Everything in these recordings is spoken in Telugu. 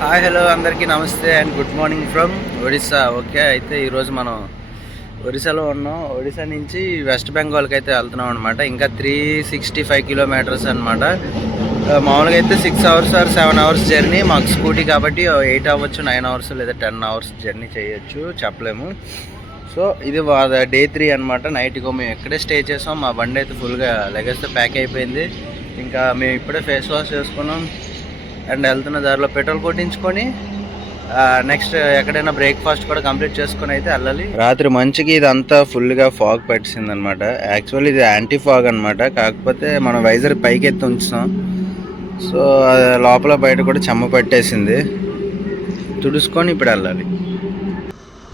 హాయ్ హలో అందరికీ నమస్తే and good morning from Odisha. Okay, అయితే ఈరోజు మనం ఒడిశాలో ఉన్నాం. ఒడిశా నుంచి వెస్ట్ బెంగాల్కి అయితే వెళ్తున్నాం అనమాట. ఇంకా 365 కిలోమీటర్స్ అనమాట. మామూలుగా అయితే 6 అవర్స్ ఆర్ 7 అవర్స్ జర్నీ. మాకు స్కూటీ కాబట్టి 8 అవ్వచ్చు, 9 అవర్స్ లేదా 10 అవర్స్ జర్నీ చేయొచ్చు, చెప్పలేము. సో ఇది డే 3 అనమాట. నైట్గా మేము ఎక్కడే స్టే చేసాం. మా బండి అయితే ఫుల్గా లగేజ్తో ప్యాక్ అయిపోయింది. ఇంకా మేము ఇప్పుడే ఫేస్ వాష్ చేసుకున్నాం అండ్ వెళ్తున్న దారిలో పెట్రోల్ కొట్టించుకొని నెక్స్ట్ ఎక్కడైనా బ్రేక్ఫాస్ట్ కూడా కంప్లీట్ చేసుకొని అయితే వెళ్ళాలి. రాత్రి మంచికి ఇదంతా ఫుల్గా ఫాగ్ పెట్టింది అనమాట. యాక్చువల్లీ ఇది యాంటీ ఫాగ్ అనమాట. కాకపోతే మనం వైజర్ పైకి ఎత్తి ఉంచుతాం. సో లోపల బయట కూడా చెమ్మ పట్టేసింది. తుడుచుకొని ఇప్పుడు వెళ్ళాలి.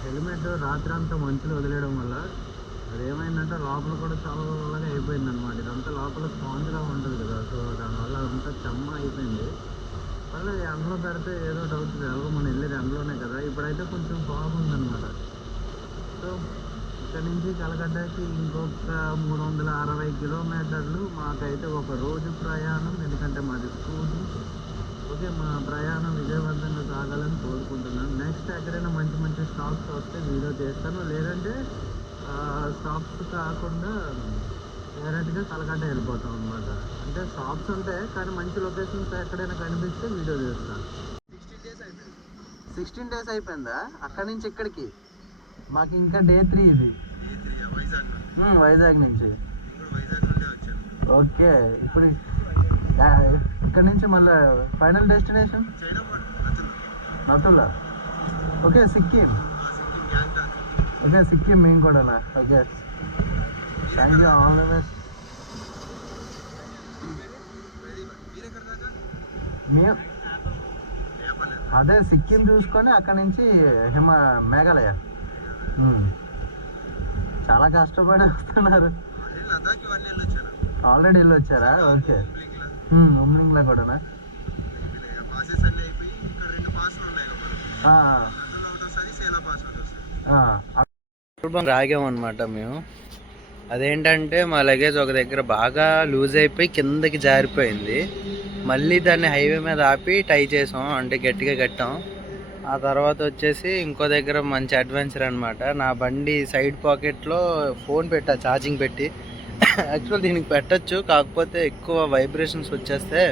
హెల్మెట్ రాత్రి అంతా మంచులో వదిలేయడం వల్ల అదేమైందంటే లోపల కూడా చాలా అయిపోయింది అనమాట. ఇదంతా లోపల స్పాంజ్గా ఉంటుంది కదా, సో దానివల్ల అంతా చెమ్మ అయిపోయింది. మళ్ళీ ఎండలో పెడితే ఏదో డౌట్, ఎలాగో మనం వెళ్ళేది ఎండలోనే కదా. ఇప్పుడైతే కొంచెం ఫాగ్ ఉందన్నమాట. సో ఇక్కడ నుంచి కలకట్టాకి ఇంకొక 360 కిలోమీటర్లు మాకైతే ఒక రోజు ప్రయాణం. ఎందుకంటే మాది స్కూటీ. ఓకే, మా ప్రయాణం విజయవంతంగా సాగాలని కోరుకుంటున్నాను. నెక్స్ట్ ఎక్కడైనా మంచి మంచి స్టాప్స్ వస్తే వీడియో చేస్తాను, లేదంటే స్టాప్స్ కాకుండా డైరెక్ట్గా కలకట్ట వెళ్ళిపోతాం అనమాట. అంటే షాప్స్ ఉంటాయి కానీ మంచి లొకేషన్స్ ఎక్కడైనా కనిపిస్తే వీడియో చేస్తాను. 16 డేస్ అయిపోయిందా అక్కడి నుంచి ఇక్కడికి? మాకు ఇంకా డే 3 ఇది. వైజాగ్ నుంచి. ఓకే, ఇప్పుడు ఇక్కడ నుంచి మళ్ళీ final destination Nathula. Okay, Sikkim. Okay, Sikkim మేము కూడానా? Okay, thank you, all the best. మేము అదే సిక్కిం చూసుకొని అక్కడ నుంచి మేఘాలయ. చాలా కష్టపడి వస్తున్నారు. ఆల్రెడీ వెళ్ళి వచ్చారా? ఓకే, ఉమ్లింగ్లో కూడానా? రాగామన్నమాట మేము. అదేంటంటే మా లగేజ్ ఒక దగ్గర బాగా లూజ్ అయిపోయి కిందకి జారిపోయింది. మళ్ళీ దాన్ని హైవే మీద ఆపి టై చేసాం, అంటే గట్టిగా కట్టాం. ఆ తర్వాత వచ్చేసి ఇంకో దగ్గర మంచి అడ్వెంచర్ అనమాట. నా బండి సైడ్ పాకెట్లో ఫోన్ పెట్టా, ఛార్జింగ్ పెట్టి. యాక్చువల్ దీనికి పెట్టచ్చు, కాకపోతే ఎక్కువ వైబ్రేషన్స్ వచ్చేస్తే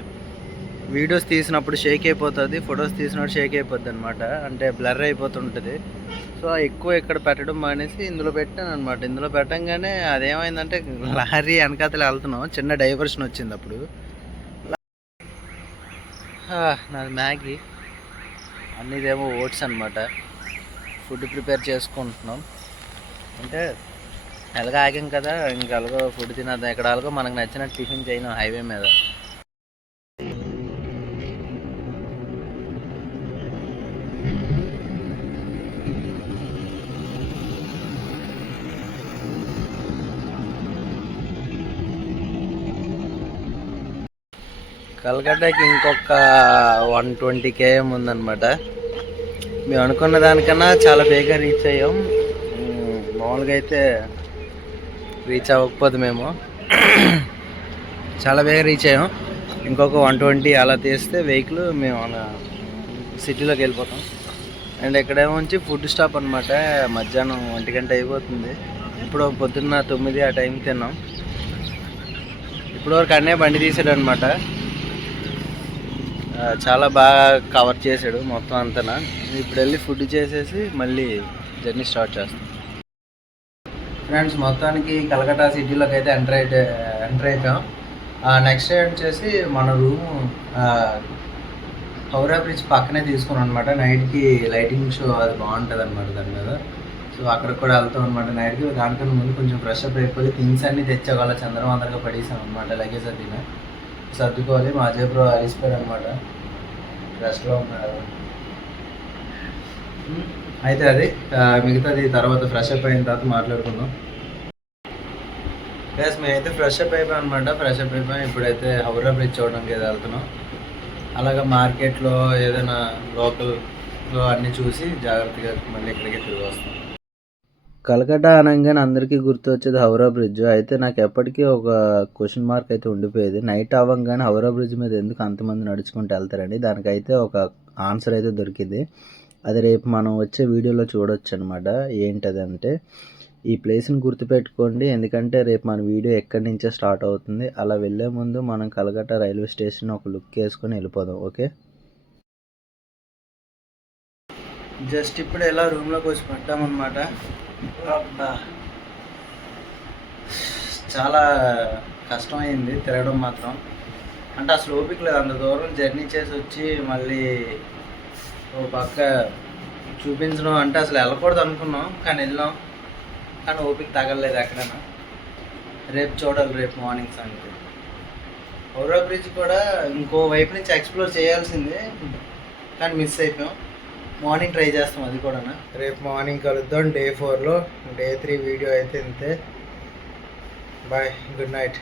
వీడియోస్ తీసినప్పుడు షేక్ అయిపోతుంది, ఫొటోస్ తీసినప్పుడు షేక్ అయిపోద్ది అనమాట. అంటే బ్లర్ అయిపోతుంటుంది. సో ఎక్కువ ఇక్కడ పెట్టడం మానేసి ఇందులో పెట్టాను అనమాట. ఇందులో పెట్టంగానే అదేమైందంటే లారీ వెనకాతలు వెళ్తున్నాం, చిన్న డైవర్షన్ వచ్చింది. అప్పుడు నాది మ్యాగీ, అన్నిదేమో ఓట్స్ అనమాట. ఫుడ్ ప్రిపేర్ చేసుకుంటున్నాం. అంటే ఎలాగో ఆగాం కదా, ఇంకా ఎలాగో ఫుడ్ తినద్దాం. ఎక్కడ ఎలాగో మనకు నచ్చిన టిఫిన్ చేయను హైవే మీద. కలకట్టాకి ఇంకొక 120 km ఉందన్నమాట. మేము అనుకున్న దానికన్నా చాలా బేగా రీచ్ అయ్యాం. మామూలుగా అయితే రీచ్ అవ్వకపోతే మేము చాలా బేగా రీచ్ అయ్యాం. ఇంకొక 120 అలా తీస్తే వెహికల్ మేము సిటీలోకి వెళ్ళిపోతాం. అండ్ ఇక్కడేమో వచ్చి ఫుడ్ స్టాప్ అనమాట. మధ్యాహ్నం 1 గంట అయిపోతుంది. ఇప్పుడు పొద్దున్న 9 ఆ టైంకి తిన్నాం. ఇప్పుడు వరకు అన్నే బండి తీసాడు అనమాట. చాలా బాగా కవర్ చేశాడు మొత్తం అంతా. ఇప్పుడు వెళ్ళి ఫుడ్ చేసేసి మళ్ళీ జర్నీ స్టార్ట్ చేస్తాం. ఫ్రెండ్స్, మొత్తానికి కలకట్టా సిటీలోకి అయితే ఎంటర్ అయిపోయాం. నెక్స్ట్ వచ్చేసి మన రూము హౌరా బ్రిడ్జ్ పక్కనే తీసుకున్నాం అనమాట. నైట్కి లైటింగ్ షో అది బాగుంటుంది అనమాట దాని మీద. సో అక్కడికి కూడా వెళ్తాం అనమాట నైట్కి. దానికన్నా ముందు కొంచెం ఫ్రెష్ అప్ అయిపోయి థింగ్స్ అన్నీ తెచ్చేవాళ్ళ చంద్రవందరగా పడేసాం అనమాట. లగేజ్ అది సర్దుకోవాలి. మా జేబ్రో అలిసిపోయారు అనమాట, రెస్ట్లో ఉన్నారు. అయితే అది మిగతాది తర్వాత ఫ్రెష్ అప్ అయిన తర్వాత మాట్లాడుకుందాం. ప్లస్ మేమైతే ఫ్రెష్ అప్ అయిపోయాం అనమాట. ఫ్రెష్ అప్ అయిపోయాం. ఇప్పుడైతే హౌరా బ్రిడ్జ్ చూడడానికి ఏదో వెళ్తున్నాం. అలాగే మార్కెట్లో ఏదైనా లోకల్లో అన్నీ చూసి జాగ్రత్తగా మళ్ళీ ఇక్కడికి తిరిగి వస్తాం. కలకట్టా అనగానే అందరికీ గుర్తొచ్చేది హౌరా బ్రిడ్జ్. అయితే నాకు ఎప్పటికీ ఒక క్వెషన్ మార్క్ అయితే ఉండిపోయేది. నైట్ అవ్వంగానే హౌరా బ్రిడ్జ్ మీద ఎందుకు అంతమంది నడుచుకుంటూ వెళ్తారండి? దానికైతే ఒక ఆన్సర్ అయితే దొరికింది. అది రేపు మనం వచ్చే వీడియోలో చూడొచ్చనమాట. ఏంటదంటే ఈ ప్లేస్‌ని గుర్తుపెట్టుకోండి. ఎందుకంటే రేపు మన వీడియో ఎక్కడి నుంచో స్టార్ట్ అవుతుంది. అలా వెళ్ళే ముందు మనం కలకట్టా రైల్వే స్టేషన్ ఒక లుక్ వేసుకొని వెళ్ళిపోదాం. ఓకే. జస్ట్ ఇప్పుడు ఎలా రూమ్లోకి వచ్చి పట్టామన్నమాట. అబ్బా! చాలా కష్టమైంది తిరగడం మాత్రం. అంటే అసలు ఓపిక లేదు. అంత దూరం జర్నీ చేసి వచ్చి మళ్ళీ ఓ పక్క చూపించడం అంటే అసలు వెళ్ళకూడదు అనుకున్నాం, కానీ వెళ్ళాం. కానీ ఓపిక తగలలేదు ఎక్కడైనా. రేపు చూడాలి, రేపు మార్నింగ్ సంగతి. హౌరా బ్రిడ్జ్ కూడా ఇంకో వైపు నుంచి ఎక్స్ప్లోర్ చేయాల్సిందే, కానీ మిస్ అయిపోయాం. మార్నింగ్ ట్రై చేస్తాం అది కూడా. రేపు మార్నింగ్ కలుద్దాం డే 4లో. డే 3 వీడియో అయితే ఇంతే. Bye, good night.